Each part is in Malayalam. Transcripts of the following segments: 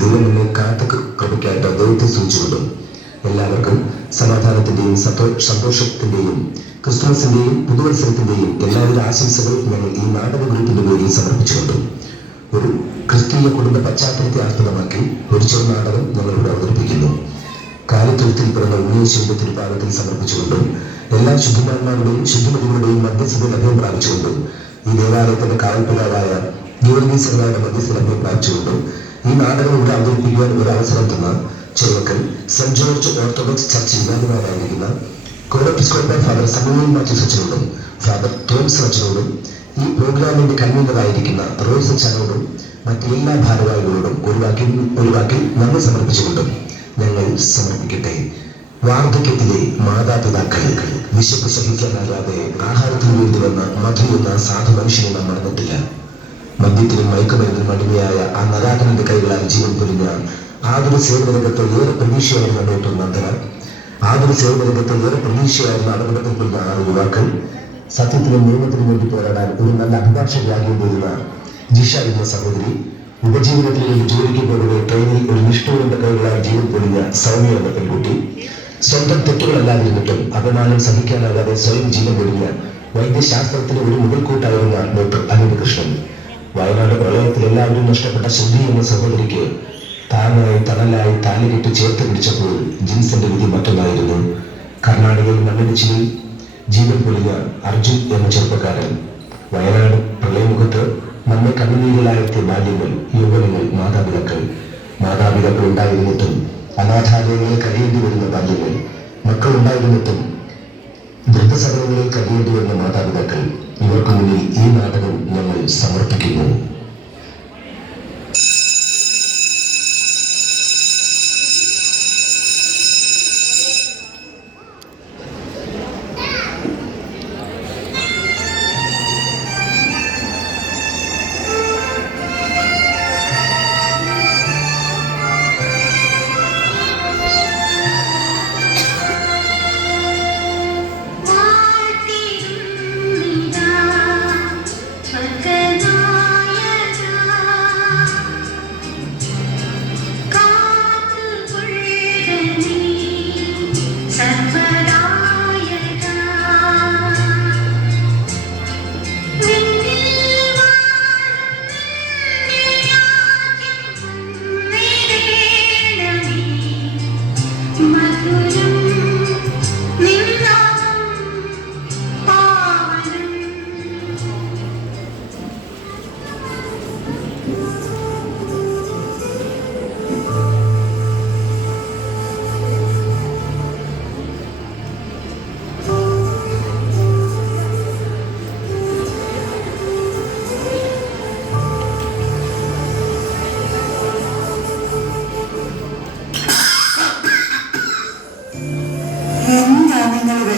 ദൈവം നമ്മെ കാത്ത് കൃപയ്ക്കായിട്ട് ദൈവത്തെ സൂചിച്ചുകൊണ്ടും എല്ലാവർക്കും സമാധാനത്തിന്റെയും സന്തോഷത്തിന്റെയും ക്രിസ്തുമസിന്റെയും പുതുവത്സരത്തിന്റെയും എല്ലാവിധ ആശംസകൾ ഞങ്ങൾ ഈ നാടക ഗ്രൂപ്പിന്റെ പേരിൽ സമർപ്പിച്ചുകൊണ്ടും ഒരു ക്രിസ്തീയ കുടുംബ പശ്ചാത്തലത്തെ ആസ്പദമാക്കി ഒരു ചെറുനാടകം ഞങ്ങളിവിടെ അവതരിപ്പിക്കുന്നു. കാര്യത്വത്തിൽ പിറന്ന ഉണ്ണിയേശുവിന്റെ തിരുപാദത്തിൽ സമർപ്പിച്ചുകൊണ്ടും എല്ലാ ശുദ്ധിമാന്മാരുടെയും ശുദ്ധിമതികളുടെയും മധ്യസ്ഥത ലഭ്യം പ്രാപിച്ചുകൊണ്ടും ഈ ദേവാലയത്തിന്റെ കാവൽപ്പിതാവായ ഗീവർഗീസരുടെ മധ്യസ്ഥ ലഭ്യം പ്രാപിച്ചുകൊണ്ടും ഈ നാടകം ഇവിടെ അവതരിപ്പിക്കുവാൻ ഒരു അവസരം തന്ന Cheruvakkal saint George Orthodox church വികാരിമാരായിരിക്കുന്ന കോറെപ്പിസ്കോപ്പൽ ഫാദർ സമുവേൽ മാത്യൂസ് അച്ഛനോടും ഫാദർ തോമസ് അച്ഛനോടും ഈ പ്രോഗ്രാമിന്റെ കൺവീനറായിരിക്കുന്ന റോയ്സ് അച്ഛനോടും മറ്റെല്ലാ ഭാരവാഹികളോടും ഒരു വാക്കിൽ നന്ദി സമർപ്പിച്ചുകൊണ്ടും ഞങ്ങൾ സമർപ്പിക്കട്ടെ. വാർദ്ധക്യത്തിലെ മാതാപിതാക്കൾ വിശപ്പ് സഹിക്കാനാകാതെ ആഹാരത്തിന് വേണ്ടി വന്ന മധു എന്ന സാധു മനുഷ്യനെ നാം മറന്നിട്ടില്ല. മദ്യത്തിനും മയക്കുമരുന്നിനും അടിമയായ ആ നരാധനന്റെ കൈകളാൽ ജീവൻ പൊലിഞ്ഞ ആതുര സേവനരംഗത്ത് ഏറെ പ്രതീക്ഷയായിരുന്ന ഡോക്ടർ നന്ദന, ആതുര സേവനരംഗത്ത് ഏറെ പ്രതീക്ഷയായിരുന്ന അപകടത്തിൽ കൊണ്ട 6 യുവാക്കൾ, സത്യത്തിനും നിയമത്തിനും വേണ്ടി പോരാടാൻ ഒരു നല്ല അഭിഭാഷകയാകേണ്ടിയിരുന്ന ജിഷ എന്ന സഹോദരി, ഉപജീവനത്തിന് വേണ്ടി ജോലിക്ക് പോകവെ ട്രെയിനിൽ ഒരു നിഷ്ഠൂരന്റെ കൈകളാൽ ജീവൻ പൊലിഞ്ഞ സൗമ്യ എന്ന പെൺകുട്ടി, സ്വന്തം തെറ്റുകളല്ലാതിരുന്നിട്ടും അപമാനം സഹിക്കാനാകാതെ സ്വയം ജീവൻ പൊലിഞ്ഞ വൈദ്യശാസ്ത്രത്തിന് ഒരു മുതൽക്കൂട്ടായിരുന്ന ഡോക്ടർ അനന്തകൃഷ്ണൻ, വയനാട് പ്രളയത്തിൽ എല്ലാവരും നഷ്ടപ്പെട്ട ശ്രുതി എന്ന സഹോദരിക്ക് താങ്ങായി തണലായി താലികെട്ട് ചേർത്ത് പിടിച്ചപ്പോൾ ജിൻസന്റെ വിധി മറ്റൊന്നായിരുന്നു. കർണാടകയിൽ മണ്ണിടിച്ചിലിൽ ജീവൻ പൊലിഞ്ഞ അർജുൻ എന്ന ചെറുപ്പക്കാരൻ, വയനാട് പ്രളയമുഖത്ത് നമ്മെ കണ്ണുനീരിലായെത്തിയ ബാല്യങ്ങൾ, യൗവനങ്ങൾ, മാതാപിതാക്കൾ ഉണ്ടായിരുന്നിട്ടും അനാഥാലയങ്ങളിൽ കഴിയേണ്ടി വരുന്ന ബാല്യങ്ങൾ, മക്കൾ ഉണ്ടായിരുന്നിട്ടും വൃദ്ധസദനങ്ങളിൽ കഴിയേണ്ടി വരുന്ന മാതാപിതാക്കൾ, ഇവർക്ക് മുന്നിൽ ഈ നാടകം ഞങ്ങൾ സമർപ്പിക്കുന്നു.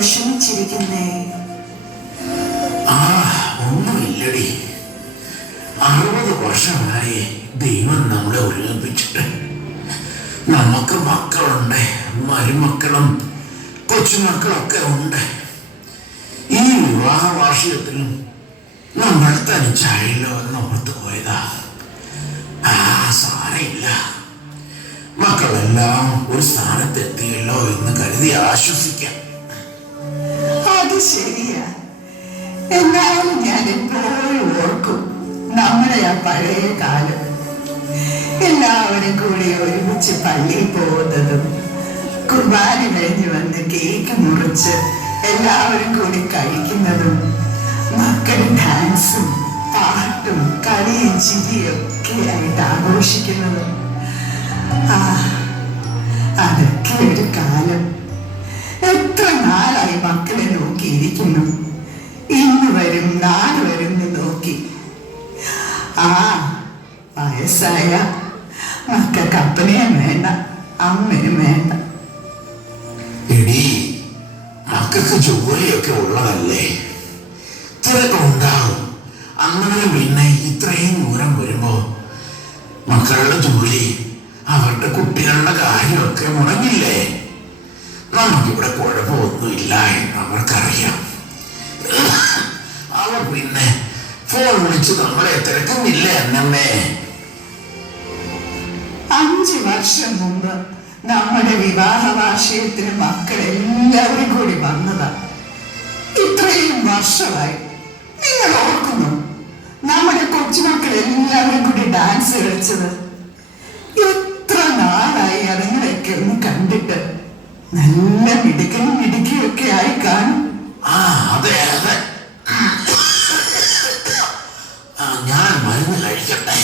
വിഷമിച്ചിരിക്കുന്നേ? ഒന്നുമില്ലടി. 60 വർഷമായി ദൈവം നമ്മളെ ഒരുമിപ്പിച്ചിട്ട്. നമുക്ക് മക്കളുണ്ട്, മരുമക്കളും കൊച്ചുമക്കളൊക്കെ ഉണ്ട്. ഈ വിവാഹ വാർഷികത്തിലും നമ്മൾ തനിച്ചായല്ലോ എന്ന് ഓർത്തു പോയതാ. സാരമില്ല, മക്കളെല്ലാം ഒരു സ്ഥാനത്തെത്തിയല്ലോ എന്ന് കരുതി ആശ്വസിക്കാം. അത് ശരിയാ. എന്നാലും ഞാൻ എപ്പോഴും ഓർക്കും നമ്മുടെ ആ പഴയ കാലം. എല്ലാവരും കൂടി ഒരുമിച്ച് പള്ളിയിൽ പോകുന്നതും, കുർബാന കഴിഞ്ഞ് വന്ന് കേക്ക് മുറിച്ച് എല്ലാവരും കൂടി കഴിക്കുന്നതും, മക്കൾ ഡാൻസും പാട്ടും കളിയും ചിരിയും ഒക്കെ ആയിട്ട് ആഘോഷിക്കുന്നതും. അതൊക്കെ ഒരു കാലം. എത്ര നാളായി മക്കളെ നോക്കിയിരിക്കുന്നു. ഇന്ന് വരും നാളെ വരും നോക്കി. വയസ്സായ മക്കൾക്ക് അപ്പനെയും വേണ്ട, അമ്മയും വേണ്ട. എടീ, മക്കൾക്ക് ജോലിയൊക്കെ ഉള്ളതല്ലേ, തിരക്കുണ്ടാവും. അങ്ങനെ പിന്നെ ഇത്രയും ദൂരം വരുമ്പോ മക്കളുടെ ജോലി, അവരുടെ കുട്ടികളുടെ കാര്യമൊക്കെ മുടങ്ങില്ലേ? നമുക്കിവിടെ കുഴപ്പമൊന്നുമില്ല എന്ന് അവർക്കറിയാം. അവർ പിന്നെ ഫോൺ വിളിച്ച് നമ്മളെ തിരക്കുന്നില്ലേ അന്നമ്മേ? അമ്മ 5 വർഷം മുമ്പ് നമ്മുടെ വിവാഹ വാർഷികത്തിന് മക്കളെല്ലാവരും കൂടി വന്നതാ. ഇത്രയും വർഷമായി നിങ്ങൾ ഓർക്കുന്നു നമ്മുടെ കൊച്ചുമക്കൾ എല്ലാവരും കൂടി ഡാൻസ് കളിച്ചത്? എത്ര നാളായി അതുങ്ങളൊക്കെ ഒന്ന് കണ്ടിട്ട്. നല്ല മിടുക്കനും മിടുക്കിയൊക്കെ ആയി കാണും. അതെ അതെ. ഞാൻ മരുന്ന് കഴിക്കട്ടെ.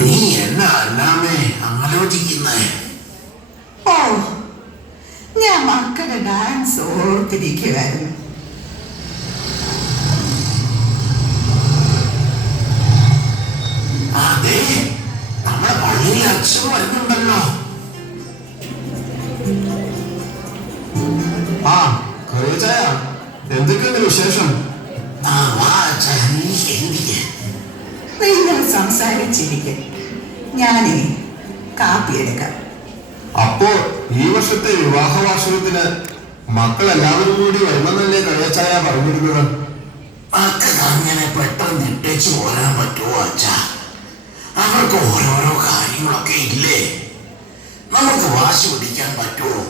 നീ എന്നാ അല്ലാമേ ആലോചിക്കുന്നേ? ഓ, ഞാൻ മക്കളുടെ ഡാൻസ് ഓർത്തിരിക്കുവായിരുന്നു. അതെ, നമ്മുടെ പള്ളിയിൽ അച്ഛൻ വരുന്നുണ്ടല്ലോ. എന്തൊക്കെയുണ്ട് വിശേഷം? നിങ്ങൾ സംസാരിച്ചിരിക്കും, ഞാനേ കാപ്പി എടുക്കാം. അപ്പോ ഈ വർഷത്തെ വിവാഹ വാർഷികത്തിന് മക്കൾ എല്ലാവരും കൂടി വരുമെന്നല്ലേ കഴിയച്ചായ പറഞ്ഞിരുന്നത്? മക്കൾക്ക് അങ്ങനെ പെട്ടെന്ന് ഇട്ടേച്ച് പോരാൻ പറ്റുമോ അച്ഛാ? അവർക്ക് ഓരോരോ കാര്യങ്ങളൊക്കെ ഇല്ലേ? നമുക്ക് വാശി പിടിക്കാൻ പറ്റുമോ?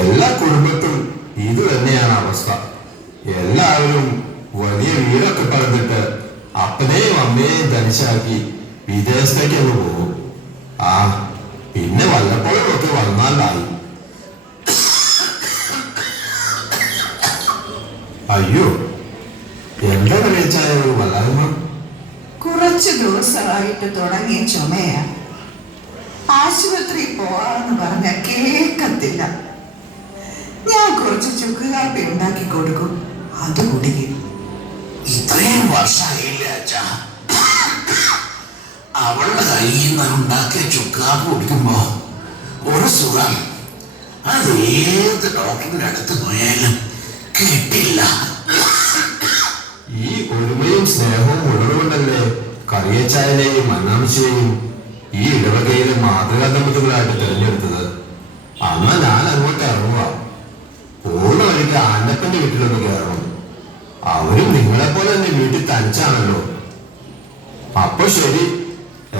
എല്ലാ കുടുംബത്തും ഇത് തന്നെയാണ് അവസ്ഥ. എല്ലാവരും വലിയ വീടൊക്കെ പറഞ്ഞിട്ട് അപ്പനെയും അമ്മയെയും തനിച്ചാക്കി വിദേശത്തേക്ക് അങ്ങ് പോകും. പിന്നെ വല്ലപ്പോഴും ഒക്കെ വന്നാലായി. അയ്യോ, എന്താ കഴിച്ചായ ഒരു വല്ലായ്മ? കുറച്ചു ദിവസമായിട്ട് തുടങ്ങിയ ചുമയാ. ആശുപത്രി പോവാന്ന് പറഞ്ഞ കേൾക്കത്തില്ല. ഞാൻ കുറച്ച് ചുക്ക് കാപ്പി ഉണ്ടാക്കി കൊടുക്കും, അത് കുടിക്കും. ഇത്രയും വർഷമായില്ലേ അച്ഛാ അവളുടെ കയ്യിൽ നിന്ന് ഉണ്ടാക്കിയ ചുക്കാപ്പ് കുടിക്കുമ്പോ ഒരു സുഖം അത് ഏത് ഡോക്ടറിന്റെ അടുത്ത് പോയാലും കിട്ടില്ല. ഈ ഒരുമയും സ്നേഹവും ഉള്ളതുകൊണ്ടല്ലേ കറിയച്ചായനെയും മന്നാംശയെയും ഈ ഇടവകയിലെ മാതൃകാ ദമ്പതികളായിട്ട് തിരഞ്ഞെടുത്തത്. അന്ന് ഞാൻ അങ്ങോട്ട് ഇറങ്ങുക. പോകുന്ന വഴിക്ക് ആൻ്റപ്പന്റെ വീട്ടിലൊന്ന് കയറണം. അവരും നിങ്ങളെ പോലെ തന്നെ വീട്ടിൽ തനിച്ചാണല്ലോ. അപ്പൊ ശരി,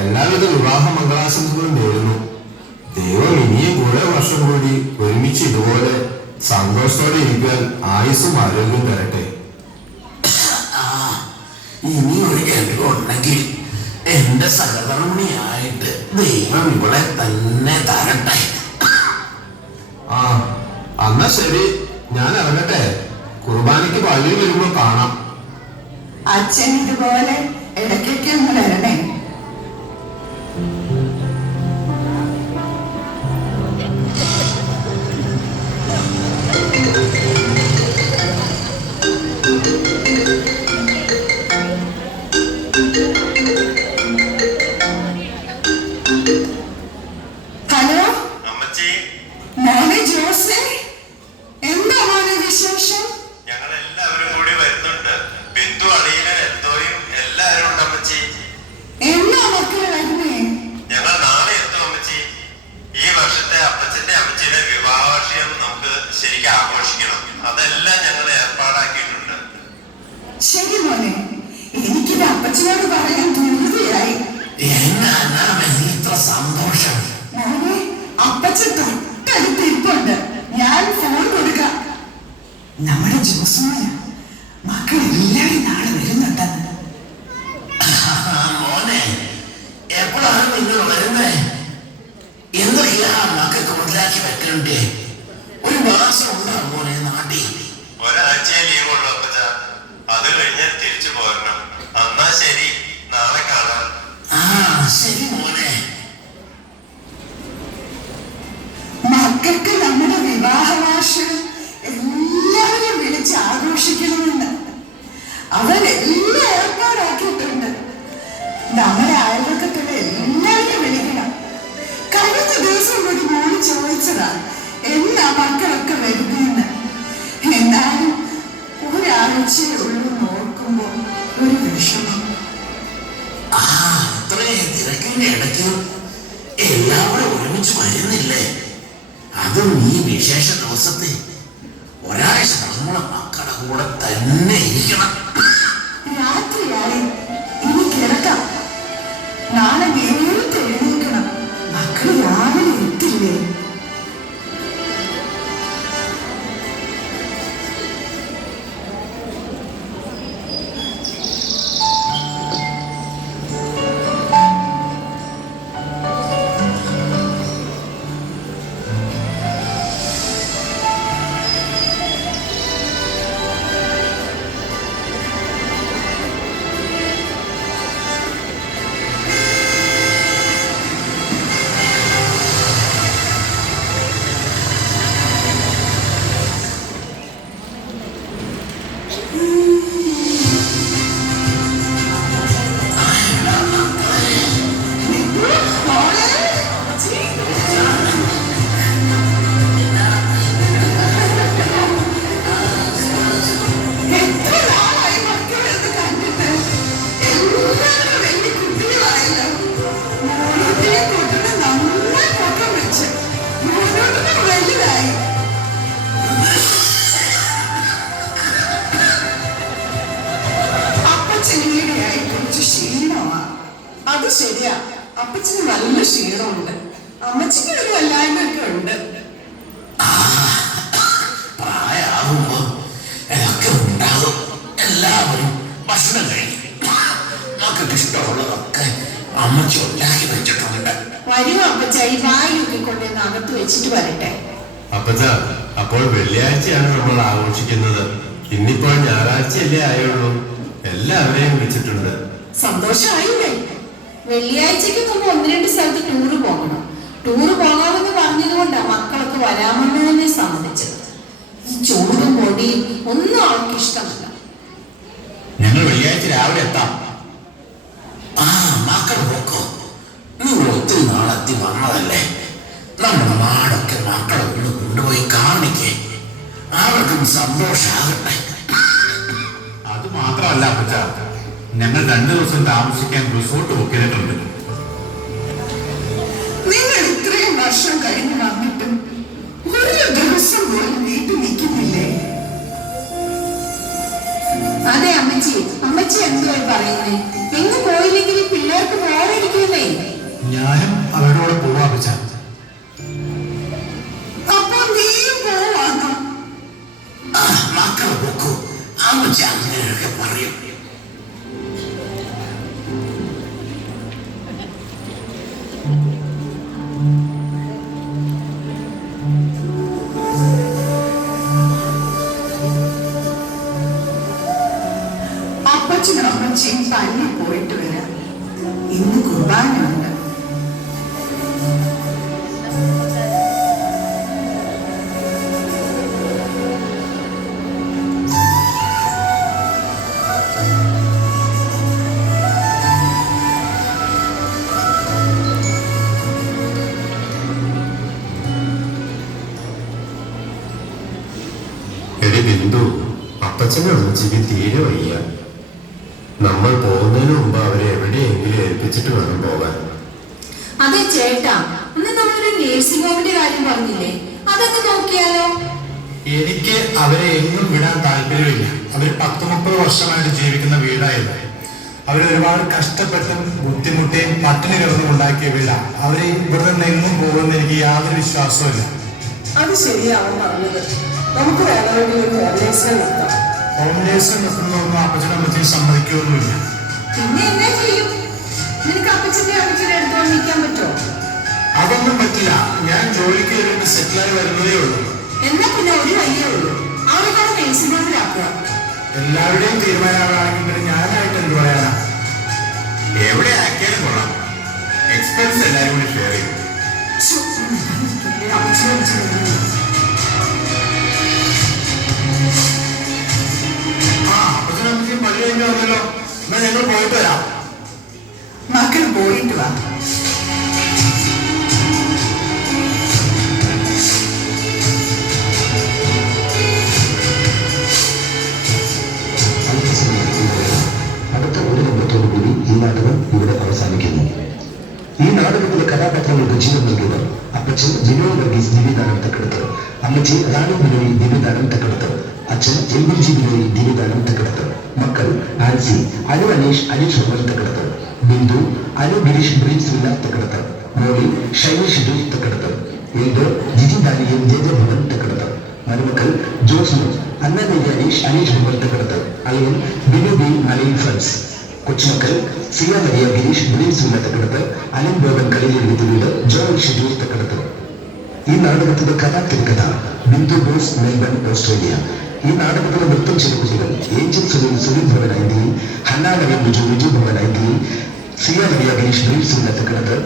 എല്ലാവിധ വിവാഹ മംഗളാശംസകളും നേരുന്നു. ദൈവം ഇനിയും കുറെ വർഷം കൂടി ഒരുമിച്ച് ഇതുപോലെ സന്തോഷത്തോടെ ഇരിക്കാൻ ആയുസ്സും ആരോഗ്യം തരട്ടെ. ഇനി ഒരു കഴിവുണ്ടെങ്കിൽ എന്റെ സഹധർമ്മിണിയായിട്ട് ദൈവം ഇവിടെ തന്നെ തരട്ടെ. ആ എന്നാ ശരി, ഞാൻ ഇറങ്ങട്ടെ. കുർബാനയ്ക്ക് പള്ളിയിൽ വരുമ്പോ കാണാം. അച്ഛൻ ഇതുപോലെ ഇടയ്ക്കൊക്കെ ഒന്ന് വരണേ. ഹലോ മോനെ ജോസേ, എന്താ മോനെ വിശേഷം? ഞങ്ങൾ എല്ലാവരും കൂടി വരുന്നുണ്ട്. ബിന്ദു, അളിയനും എന്തോയും എല്ലാവരും ഉണ്ട് അമ്മച്ചി. എന്നാ മക്കളെ വരുന്നേ? ഞങ്ങൾ നാളെ എത്തും അമ്മച്ചി. ഈ വർഷത്തെ അപ്പച്ചന്റെ അമ്മച്ചിയുടെ വിവാഹവാർഷികം നമുക്ക് ശരിക്കും ആഘോഷിക്കണം. അതെല്ലാം ഞങ്ങൾ ഏർപ്പാടാക്കിയിട്ടുണ്ട്. ശരി മോനെ, എനിക്കിത് അപ്പച്ചനോട് പറയാൻ ധൃതിയായി. ഇത്ര സന്തോഷം മോനെ, അപ്പച്ചൻ തൊട്ടടുത്ത് ഇരിപ്പുണ്ട്. ഞാൻ ഫോൺ കൊടുക്കാം. നമ്മുടെ ജോസുമായ മക്കളെല്ലാവരും നാളെ വരുന്നുണ്ടെന്ന്. മോനെ, എപ്പോഴാണ് നിങ്ങൾ വരുന്നേ? എന്തൊക്കെയാ മക്കൾക്ക് മുതലാക്കി വെക്കണ്ടേ? ഒരു മാസം ഉണ്ടാവും മോനെ നാട്ടിൽ. ഒരാഴ്ചയെ ലീവുള്ളൂ അപ്പച്ച. അത് കഴിഞ്ഞാൽ തിരിച്ചു പോരണം. എന്നാ ശരി, നാളെ കാണാം. ശരി മോനെ. മക്കൾക്ക് നമ്മുടെ വിവാഹവാർഷികം എല്ലാവരും വിളിച്ച് ആഘോഷിക്കണമെന്ന് അവരെല്ലാം ഏർപ്പാടാക്കിയിട്ടുണ്ട്. നമ്മുടെ അയൽവക്കത്തുള്ള എല്ലാവരും വിളിക്കണം. കഴിഞ്ഞ ദിവസം ഒരു മോള് ചോദിച്ചതാ എന്നാ മക്കളൊക്കെ വരുന്നതെന്ന്. എന്നാലും ഒരാഴ്ചയേ ഉള്ളൂ നോക്കുമ്പോ ഒരു വിഷമം. ഇത്രയും തിരക്കിന്റെ ഇടയ്ക്ക് എല്ലാവരും ഒരുമിച്ച് വരുന്നില്ലേ? അതും ഈ വിശേഷ ദിവസത്തെ ഒരാഴ്ച നമ്മളെ മക്കളുടെ കൂടെ തന്നെ ഇരിക്കണം. രാത്രിയായി, ഇനി കിടക്കാം. നാളെ നേരത്തെ എഴുന്നേൽക്കണം. മക്കള് രാവിലെ എത്തില്ലേ? അത് ശരിയാ, അപ്പച്ചന് നല്ല ക്ഷീണമുണ്ട്. അമ്മച്ചിക്ക് ഒരു വല്ലായ്മയൊക്കെ ഉണ്ട്. പ്രായമാകുമ്പോ ഇതൊക്കെ ഉണ്ടാകും. എല്ലാവരും ഭക്ഷണം കഴിക്കും. മക്കൾക്ക് ഇഷ്ടമുള്ളതൊക്കെ അമ്മച്ചി ഉണ്ടാക്കി വെച്ചിട്ടുണ്ട്. വരും അപ്പച്ച, ഈ വായൊക്കെ കൊണ്ടുവന്ന് അകത്ത് വെച്ചിട്ട് വരട്ടെ. അപ്പച്ച, അപ്പോൾ വെള്ളിയാഴ്ചയാണ് നമ്മൾ ആഘോഷിക്കുന്നത്. ഇന്നിപ്പോൾ ഞായറാഴ്ചയല്ലേ ആയുള്ളൂ. എല്ലാവരെയും വിളിച്ചിട്ടുണ്ട്. സന്തോഷമായില്ലേ? വെള്ളിയാഴ്ചക്ക് മുമ്പ് 1-2 സ്ഥലത്ത് ടൂറ് പോകണം. ടൂറ് പോകാമെന്ന് പറഞ്ഞതുകൊണ്ടാണ് മക്കളൊക്കെ വരാമെന്ന് തന്നെ സമ്മതിച്ചത്. ഈ ചൂടും പൊടിയും ഒന്നും അവർക്ക് ഇഷ്ടമല്ല. ഞങ്ങൾ വെള്ളിയാഴ്ച രാവിലെ എത്താം. മക്കൾ നോക്കോ, നിങ്ങൾ ഒത്തിരി നാളെത്തി വന്നതല്ലേ. നമ്മുടെ നാടൊക്കെ മക്കളെ കൊണ്ടുപോയി കാണിക്കേ, അവർക്കും സന്തോഷാകട്ടെ. അത് മാത്രമല്ല അപ്പച്ച, ഞങ്ങൾ 2 ദിവസം താമസിക്കാൻ റിസോർട്ട് ബുക്ക് ചെയ്തിട്ടുണ്ട്. നിങ്ങൾ ഇത്രയും വർഷം കഴിഞ്ഞ് വന്നിട്ടും ഒരു ദിവസം പോലും വീട്ടിൽ നിൽക്കുന്നില്ലേ? അതെ അമ്മച്ചി, അമ്മച്ചി എന്തോ പറയുന്നേ? എങ്ങ് പോയില്ലെങ്കിൽ പിള്ളേർക്ക് ബോറടിക്കുന്നേ. ഞാനും അവരുടെ കൂടെ പോവാ അപ്പച്ച. അപ്പൊ നീയും പോവാന്നോ? മക്കളെ പൊക്കോ, അമ്മച്ചി അങ്ങനെയൊക്കെ പറയും. അപ്പച്ചനും അമ്മച്ചിയും പള്ളി പോയിട്ട് വരാം. ഇന്ന് കുർബാനയുണ്ട്. എടി ബിന്ദു, അപ്പച്ചനും അമ്മച്ചിക്ക് തീരെ വയ്യ. നമ്മൾ പോകുന്നതിന് മുമ്പ് അവരെ എവിടെയെങ്കിലും ഏൽപ്പിച്ചിട്ട് വേണം പോകാൻ. അതെ ചേട്ടാ, അന്ന് നമ്മളൊരു നേഴ്സിംഗ് ഹോമിന്റെ കാര്യം പറഞ്ഞില്ലേ, അതൊക്കെ നോക്കിയാലോ? എനിക്ക് അവരെ എങ്ങും വിടാൻ താല്പര്യമില്ല. അവർ 10-30 വർഷമായിട്ട് ജീവിക്കുന്ന വീടായത്. അവരൊരുപാട് കഷ്ടപ്പെട്ടും ബുദ്ധിമുട്ടിയും പട്ടിണി കിടന്നും ഉണ്ടാക്കിയ വീടാ. അവരെ ഇവിടെ നിന്ന് എങ്ങും പോകുമെന്ന് എനിക്ക് യാതൊരു വിശ്വാസവും. അത് ശരിയാവും പറഞ്ഞത്. നമുക്ക് വേണമെങ്കിൽ കോർഡിനേഷൻ നിർത്താം. കോമ്പിനേഷൻ നിർത്തുന്നതൊന്നും അപ്പച്ചനും അമ്മച്ചിയും സമ്മതിക്കുകയൊന്നുമില്ല. പിന്നെ എന്നാ ചെയ്യും? നിനക്ക് അപ്പച്ചന്റെ അമ്മച്ചിയുടെ അടുത്ത് വന്നിരിക്കാൻ പറ്റുമോ? അതൊന്നും പറ്റില്ല. ഞാൻ ജോലിക്ക് കയറിയിട്ട് സെറ്റിലായി വരുന്നതേ ഉള്ളൂ. എന്നാ പിന്നെ ഒരു വഴിയേ ഉള്ളൂ, അവിടെ നേഴ്സിംഗ് ഹോമിലാക്കുക. എല്ലാവരുടെയും തീരുമാനമാണെങ്കിൽ പിന്നെ ഞാനായിട്ട് എന്ത് പറയാനാ? എവിടെ ആക്കിയാലും കൊള്ളാം. എക്സ്പെൻസ് എല്ലാവരും കൂടി ഷെയർ ചെയ്യും. അപ്പച്ചനും അമ്മച്ചിയും പള്ളി കഴിഞ്ഞ് വന്നല്ലോ. എന്നാ ഞങ്ങൾ പോയിട്ട് വരാം. മക്കൾ പോയിട്ട് വാ. അടുത്ത ഒരു രംഗത്തോടുകൂടി ഈ നാടകം ഇവിടെ അവസാനിക്കുന്നു. ഈ നാടകത്തിലെ കഥാപാത്രങ്ങൾക്ക് ജീവൻ നൽകിയവർ അപ്പച്ചൻ ബിനോയ് വർഗീസ് ദിവ്യദാനം തെക്കെടുത്ത്, അമ്മച്ചി റാണി ബിനോയ് ദിവ്യദാനം തെക്കെടുത്ത്, അച്ഛൻ എൽബിജി ബിനോയ് ദിവ്യദാനം തെക്കെടുത്ത്, മക്കൾ Ancy Anu Aneesh Aneesh Homal Thekkedathu, Bindu Anu Girish breeze villa Thekkedathu, Molly Shiny Shiju Thekkedathu, Eldho Jiji Daniel J J Bhavan Thekkedathu, മരുമക്കൾ ജോസ്മു അന്ന അനീഷ് അനീഷ് ഹോമൽ തെക്കെടുത്ത്, അളിയൻ ബിനു ബി അളിയൻ ഫ്രണ്ട്സ്, കൊച്ചുമക്കൾ Siya Maria Girish breeze villa Thekkedathu, Alan Boban കളിയിലെഴുതി വീട് ജോൺ ഷിജു തെക്കെടുത്ത്. ഈ നാടകത്തിന്റെ തിരക്കഥ ബിന്ദു ബോസ്, മെൽബൺ, ഓസ്ട്രേലിയ. ഈ നാടകത്തിലെ നൃത്തം ചെയ്ത കുട്ടികൾ ഏഞ്ചൽ സുനിൽ സുനിൽ ഭവൻ ഐന്ത്യയിൽ, ഹന്ന നവീൻ വിജു വിജു ഭവൻ ഐന്ത്യയിൽ, Siya Maria Girish breeze villa Thekkedathu,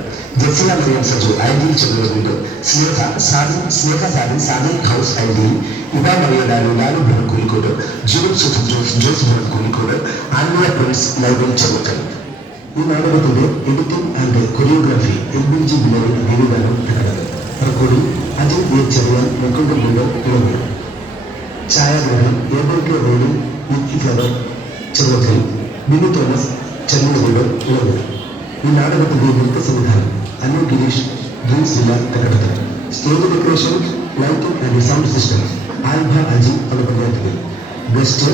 Jasiya Mariyam Saju ഐന്ത്യയിൽ ചെറുത വീട്, സ്നേഹ സാദി സാദി ഹൗസ് ഐന്ത്യയിൽ, Iba Maria Lalu Lalu Bhavan Kozhikode, John Sudhu Jose Jose Bhavan Kozhikode, Anvia Prince library ചെറുക്കൽ. ഈ നാടകത്തിന്റെ എഡിറ്റിംഗ് ആൻഡ് കൊറിയോഗ്രാഫി എൽബിജി ബിനോയ് ദിവ്യദാനം തെക്കെടുത്ത്. റെക്കോർഡിംഗ് അജിൽ എ ചെറിയാൻ മുക്കുണ്ട് വീട് ഇളവ്. ഛായാഗ്രഹണം എ റോഡിൽ ഫ്ലവർ ചെറുവക്കൽ, ബിനു തോമസ് ചെന്നൈ ഇളവ്. ഈ നാടകത്തിന്റെ നൃത്ത സംവിധാനം Anu Girish dreams villa Thekkedathu. Stage decoration, lighting and sound system Alba Aji പഞ്ചായത്തിലെ. ഗസ്റ്റ്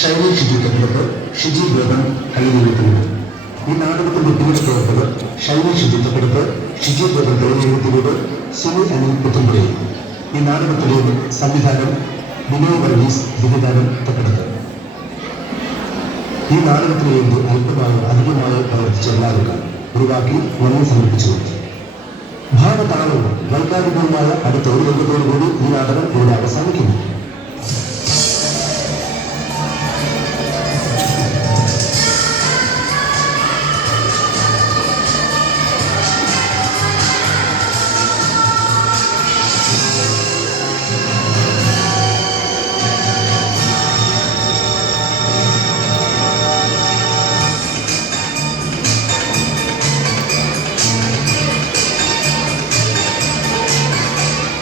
ഷൈനി ഷിജു തെക്കെടുത്ത്, ഷിജി ബോബൻ കളിയിലെഴുത്തുണ്ട്. ഈ നാടകത്തിന്റെ ടീം പ്രവർത്തകർ ഷൈനി ഷിജു തെക്കെടുത്ത്, ഷിജി ബോബൻ കളിയിലെഴുത്തിലൂടെ, സുനി അനിൽ പുത്തുമ്പുഴയിൽ. ഈ നാടകത്തിലെ സംവിധാനം ബിനോയ് വർഗീസ് ദിവ്യദാനം തെക്കെടുത്ത്. ഈ നാടകത്തിന് വേണ്ടി അധികമായി പ്രവർത്തിച്ച എല്ലാവർക്കും ഒരു വാക്കിൽ നന്ദി സമർപ്പിച്ചുകൊണ്ട് ഭാവതാളവും വൈകാരികവുമായ അടുത്ത ഒരു രംഗത്തോടുകൂടി ഈ നാടകം ഇവിടെ അവസാനിക്കുന്നു.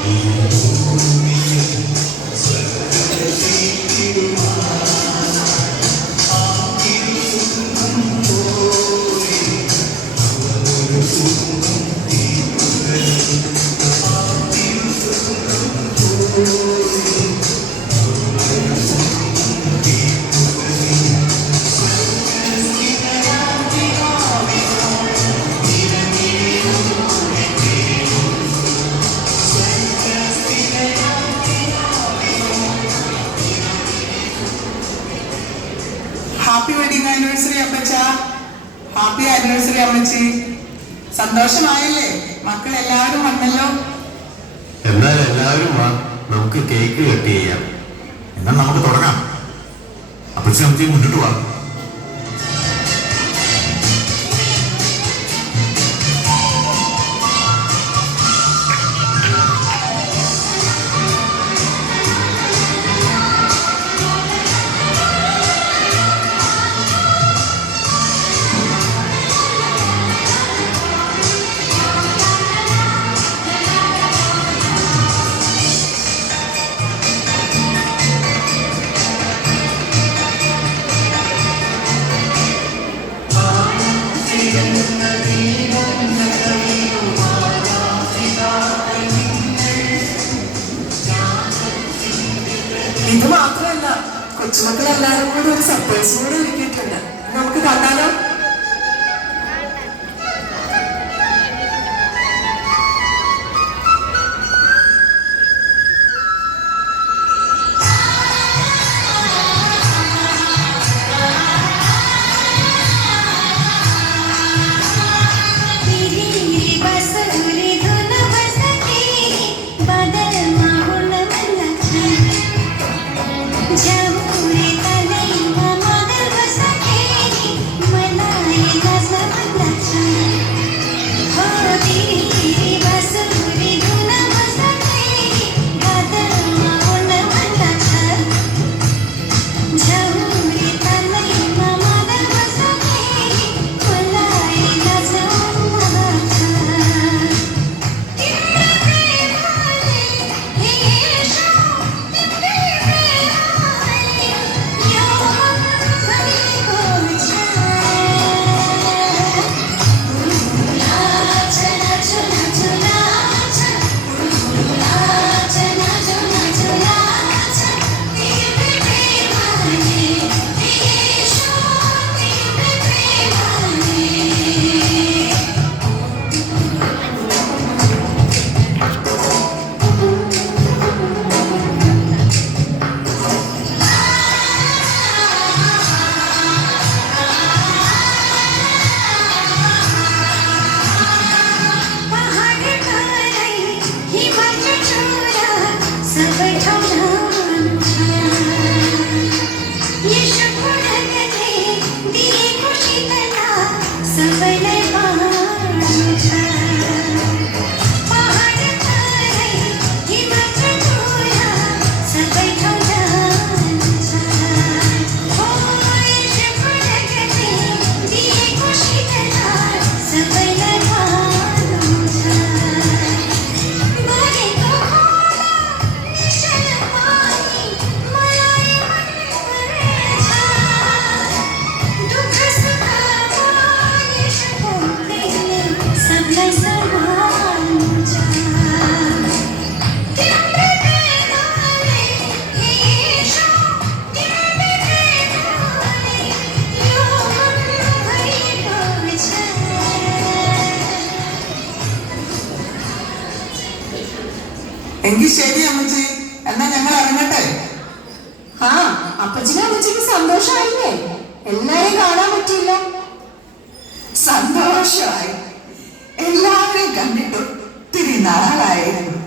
ഈ ഹാപ്പി വെഡിങ് ആനിവേഴ്സറി അപ്പച്ച. ഹാപ്പി ആനിവേഴ്സറി അമ്മച്ചി. സന്തോഷമായല്ലേ? മക്കൾ എല്ലാവരും വന്നല്ലോ. എന്നാൽ എല്ലാവരും വാ, നമുക്ക് കേക്ക് കട്ട് ചെയ്യാം. എന്നാൽ നമുക്ക് തുടങ്ങാം. അപ്പച്ചി നമുക്ക് മുന്നോട്ട് പോവാം. ഇത് മാത്രമല്ല, കൊച്ചുമക്കൾ എല്ലാവരും കൂടി ഒരു സർപ്രൈസ് കൂടെ ഒരുക്കിയിട്ടുണ്ട്. നമുക്ക് കണ്ടാലോ? എങ്കിൽ ശരി അമ്മച്ചി, എന്നാ ഞങ്ങൾ ഇറങ്ങട്ടെ. ആ, അപ്പച്ചനും അമ്മച്ചിക്ക് സന്തോഷമായില്ലേ? എല്ലാരെയും കാണാൻ പറ്റിയില്ല. സന്തോഷമായി. എല്ലാവരെയും കണ്ടിട്ട് ഒത്തിരി നാളായിരുന്നു.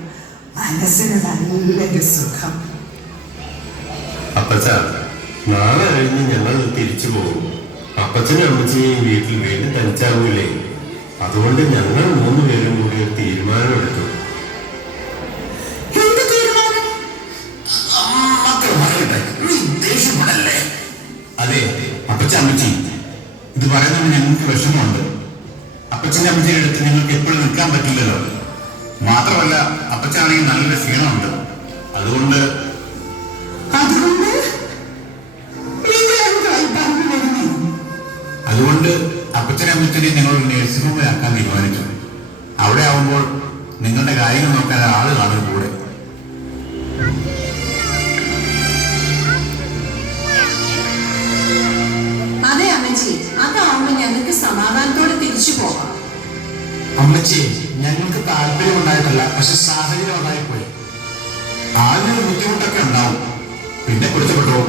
മനസ്സിന് നല്ലൊരു സുഖം. അപ്പച്ച, നാളെ കഴിഞ്ഞ് ഞങ്ങൾ തിരിച്ചു പോകും. അപ്പച്ചനും അമ്മച്ചിയും വീട്ടിൽ വീണ്ടും തനിച്ചാവൂലേ? അതുകൊണ്ട് ഞങ്ങൾ 3 പേരും കൂടി ഒരു തീരുമാനമെടുത്തു. അതെ അപ്പച്ച, അമ്മച്ചി, ഇത് പറയുന്നത് ഞങ്ങൾക്ക് വിഷമമുണ്ട്. അപ്പച്ചന്റെ അമ്മച്ചിയുടെ അടുത്ത് ഞങ്ങൾക്ക് എപ്പോഴും നിൽക്കാൻ പറ്റില്ലല്ലോ. മാത്രമല്ല അപ്പച്ചാണെങ്കിൽ നല്ല ക്ഷീണമുണ്ട്. അതുകൊണ്ട് അപ്പച്ചനെ അമ്മച്ചനെ ഞങ്ങൾ നഴ്സിംഗ് ഹോമിലാക്കാൻ തീരുമാനിച്ചു. അവിടെ ആവുമ്പോൾ നിങ്ങളുടെ കാര്യങ്ങൾ നോക്കാൻ ആള് കാണും കൂടെ. അതെ അമ്മച്ചി, അതാവുമ്പോ ഞങ്ങൾക്ക് സമാധാനത്തോടെ തിരിച്ചു പോകാം. അമ്മച്ചി, ഞങ്ങൾക്ക് താല്പര്യം ഉണ്ടായിട്ടല്ല, പക്ഷെ സാഹചര്യം ഉണ്ടായിപ്പോയി. ആദ്യം ബുദ്ധിമുട്ടൊക്കെ ഉണ്ടാവും, പിന്നെ പൊരുത്തപ്പെട്ടോ.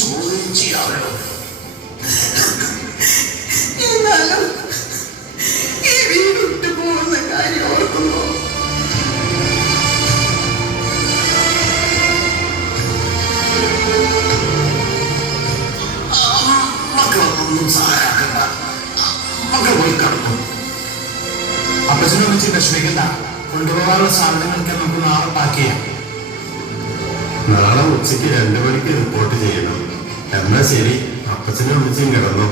ചോദ്യം ചെയ്യാമല്ലോ. എന്നാലും ഈ വീട് വിട്ടു പോകുന്ന കാര്യം ഓർക്കുമ്പോ മക്കളൊന്നും സഹായാക്കണ്ട. മക്കൾ പോയി കടന്നു. അപ്പച്ചനും അമ്മച്ചി വിഷമിക്കണ്ട. കൊണ്ടുപോകാനുള്ള സാധനങ്ങളൊക്കെ നമുക്ക് നാളെ പാക്ക് ചെയ്യാം. നാളെ ഉച്ചയ്ക്ക് 2 മണിക്ക് റിപ്പോർട്ട് ചെയ്യണം. എന്നാ ശരി, അപ്പച്ചനും അമ്മച്ചിയും കിടന്നു.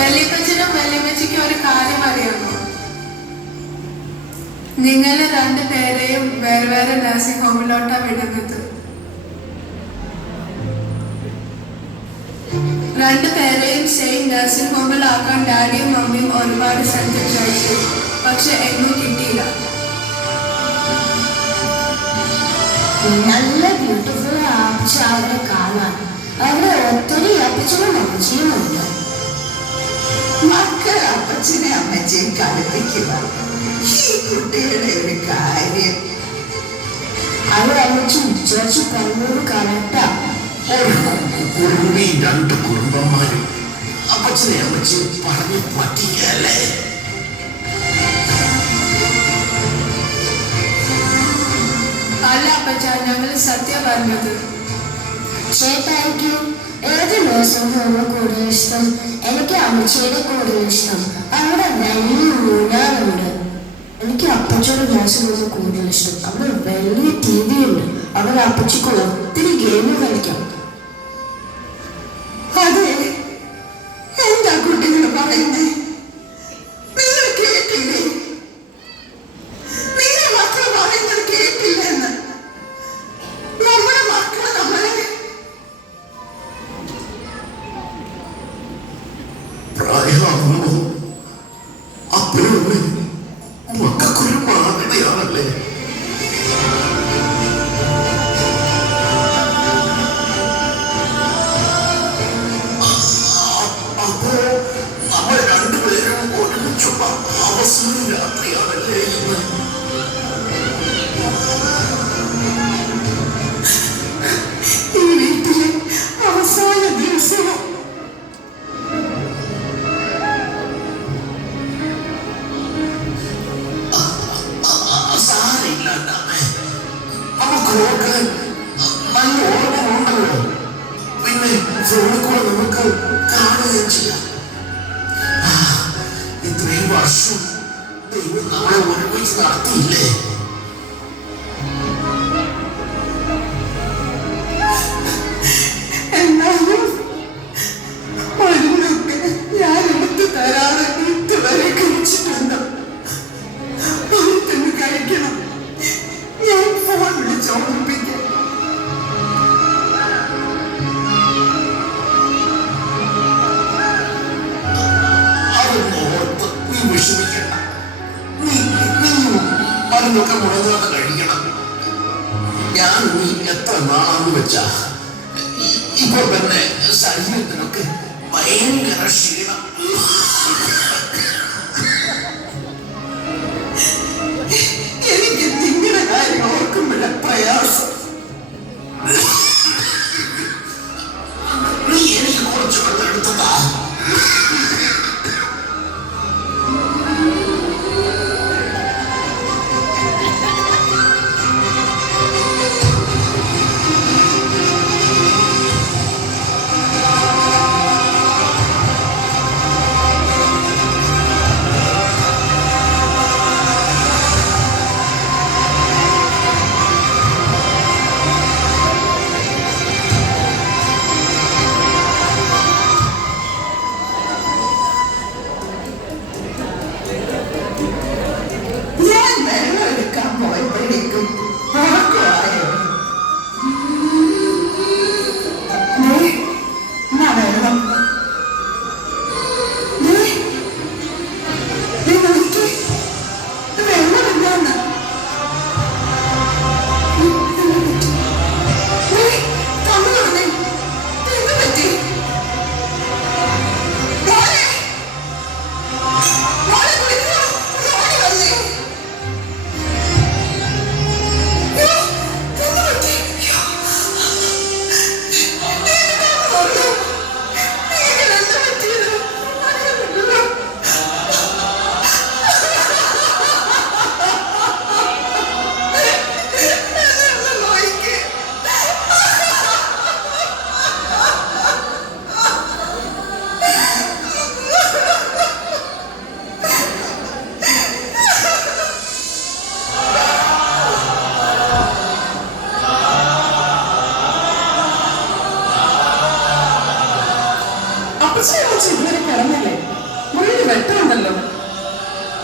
വല്യപ്പച്ചനും വല്യമ്മച്ചിക്കും ഒരു കാര്യം അറിയാമോ? നിങ്ങളെ 2 പേരെയും വേറെ വേറെ നഴ്സിംഗ് ഹോമിലോട്ടാ വിടുന്നത്. 2 പേരെയും സെയിം നഴ്സിംഗ് ഹോമിലാക്കാൻ ഡാഡിയും മമ്മിയും ഒരുപാട് സ്ഥലത്ത് ചോദിച്ചു. പക്ഷെ എങ്ങും കിട്ടിയില്ല. നല്ല ബ്യൂട്ടിഫുൾ ആർച്ച അവിടെ കാണാൻ. അവിടെ ഒത്തിരി അപ്പച്ചനും അമ്മച്ചിയും ഉണ്ട്. മക്കൾ അപ്പച്ചനെ അമ്മച്ചയും കളിപ്പിക്കുക ഈ കുട്ടിയുടെ ഒരു കാര്യം. അത് അമ്മച്ചി വിചാരിച്ച് പറഞ്ഞത് കറക്റ്റാ. ഒരു കുടുംബിയും 2 കുടുംബന്മാരും അപ്പച്ചനെ അമ്മച്ചി പറഞ്ഞു പറ്റിക്കല്ലേ. അല്ല അപ്പച്ച, ഞങ്ങൾ സത്യം പറഞ്ഞത്. ചേട്ടായിക്ക് ഏത് നഴ്സിംഗ് ഹോമിൽ കൂടുതൽ ഇഷ്ടം? എനിക്ക് അമ്മച്ചിയുടെ കൂടുതൽ ഇഷ്ടം. അവിടെ വലിയ ഊഞ്ഞാലുണ്ട്. എനിക്ക് അപ്പച്ചയുടെ നഴ്സിംഗ് ഹോമിൽ കൂടുതൽ ഇഷ്ടം. അവിടെ വലിയ TV ഉണ്ട്. അവിടെ അപ്പച്ചിക്ക് ഒത്തിരി ഗെയിം കളിക്കാം. അതെ, എന്താ കുട്ടികൾ പറയുന്നേ? നിങ്ങൾ കേട്ടില്ലേ? നിങ്ങൾ മക്കൾ പറയുന്നത് കേട്ടില്ലെന്ന്. നമ്മുടെ മക്കള് നമ്മളെ പ്രായമാകുമ്പോ അപ്പോഴും മക്കൾക്കൊരു മാതൃകയാണല്ലേ. അപ്പോ നമ്മൾ 2 പേരും ഒരുമിച്ചുള്ള അവസാന രാത്രിയാണല്ലേ ഇന്ന്. ഈ വീട്ടിലെ അവസാന ദിവസവും സാരമില്ലാണ്ടാമേ. നമുക്ക് ഓർക്കാൻ നല്ല ഓർമ്മയുണ്ടല്ലോ. പിന്നെ ഫോണിൽ കൂടെ നമുക്ക് കാണുകയും ചെയ്യാം. ഇത്രയും വർഷം ദൈവം നമ്മളെ ഒരുമിച്ച് നടത്തിയില്ലേ. എന്നാലും മരുന്നൊക്കെ ഞാൻ എടുത്തു തരാതെ ഇതുവരെ കഴിച്ചിട്ടുണ്ട്. പുറത്തുനിന്ന് കഴിക്കണം. ഞാൻ ഫോൺ വിളിച്ച് ഓർമ്മിപ്പിക്കാം. അതൊന്നും ഓർത്ത് നീ വിഷമിക്കണ്ട. നീയും മരുന്നൊക്കെ മുടങ്ങാതെ കഴിക്കണം. ഞാൻ നീ എത്ര നാളാന്ന് വെച്ചാ ഇപ്പൊ തന്നെ ശരീരത്തിനൊക്കെ ഭയങ്കര ക്ഷീണം. എനിക്ക് നിങ്ങളുടെ കാര്യം ഓർക്കുമ്പോഴ പ്രയാസം. നീ എനിക്ക് കുറച്ച് വെള്ളം എടുത്തതാ.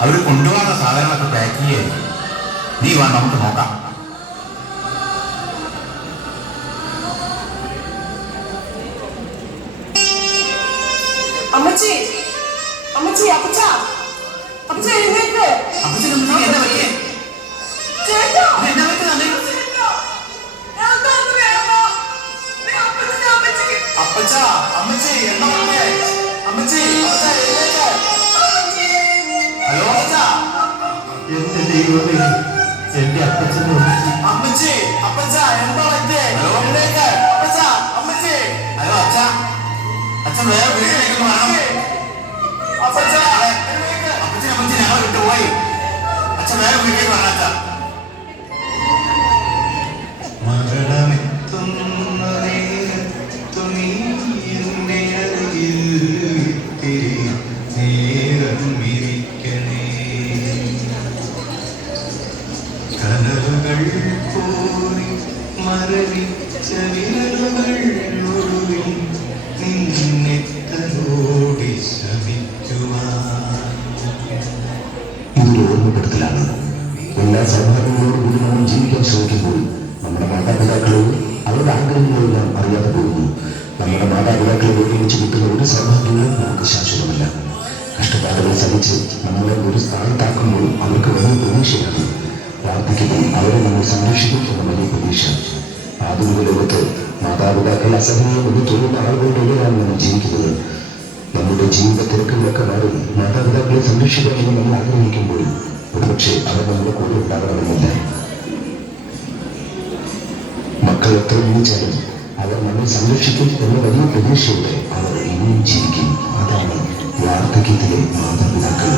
അവർ കൊണ്ടുപോകാനുള്ള സാധനങ്ങളൊക്കെ പാക്ക് ചെയ്യായിരുന്നു. നീ വാ, നമുക്ക് നോക്കാം. അമ്മച്ചി, അമ്മച്ചി, അപ്പച്ച, അപ്പച്ച എഴുന്നേക്ക്. അപ്പച്ചൻ എന്താ പറ്റിയേ? ചേട്ടാ, എന്താ പറ്റുന്നത്? അപ്പച്ച, അമ്മച്ചി, എന്താ പറ്റിയേ? അമ്മച്ചി, അപ്പച്ച, എഴുന്നേക്ക്. ഹലോ അപ്പച്ച. എന്റെ ദൈവമേ, എന്റെ അപ്പച്ചനും അമ്മച്ചി, അപ്പച്ച, എന്താ പറ്റിയേ? എഴുന്നേക്ക്. അപ്പച്ച, അമ്മച്ചി. ഹലോ അച്ഛ, അച്ഛൻ വേറെ വീട്ടിലേക്ക് വേണം. അപ്പച്ച, അപ്പച്ചൻ അമ്മച്ചി ഞങ്ങൾ വിട്ടുപോയി. അച്ഛൻ വേറെ വീട്ടിലേക്ക് വേണം അച്ഛ. കനവുകൾ പോയി മരവിച്ച വിരലുകൾ ഒടുവിൽ നിന്നെത്തലോടി ശ്രമിക്കുവാൻ. ഇതൊരു ഓർമ്മപ്പെടുത്തലാണ്. എല്ലാ സൗഭാഗ്യങ്ങളോടുകൂടി നാം ജീവിക്കാൻ ശ്രമിക്കുമ്പോൾ നമ്മുടെ മാതാപിതാക്കളെയും അവരുടെ ആഗ്രഹങ്ങളെല്ലാം അറിയാതെ പോകുന്നു. നമ്മുടെ മാതാപിതാക്കളെ ഒരുമിച്ച് കിട്ടുന്ന ഒരു സൗഭാഗ്യങ്ങളും നമുക്ക് ശാശ്വതമല്ല. കഷ്ടപ്പാടുകൾ സഹിച്ച് നമ്മളെ ഒരു സ്ഥാനത്താക്കുമ്പോൾ അവർക്ക് വലിയ പ്രതീക്ഷയാണ്. പ്രാർത്ഥിക്കുമ്പോൾ അവരെ നമ്മൾ സംരക്ഷിക്കും എന്ന വലിയ പ്രതീക്ഷ. ആധുനിക ലോകത്ത് മാതാപിതാക്കൾ അസഹനീയം ഒരു തൊഴിലുള്ള ആളുകളുടെ ഇടയിലാണ് നമ്മൾ ജീവിക്കുന്നത്. നമ്മുടെ ജീവിത തിരക്കുകളൊക്കെ മാറി മാതാപിതാക്കളെ സംരക്ഷിക്കണമെന്ന് നമ്മൾ ആഗ്രഹിക്കുമ്പോൾ ഒരുപക്ഷെ അവർ നമ്മുടെ കൂടെ ഉണ്ടാകണമെന്നില്ല. മക്കൾ എത്ര വിളിച്ചാലും അവർ നമ്മെ സംരക്ഷിക്കും എന്ന വലിയ പ്രതീക്ഷയോടെ അവർ ഇനിയും ജീവിക്കും. അതാണ് വാർദ്ധക്യത്തിലെ മാതാപിതാക്കൾ.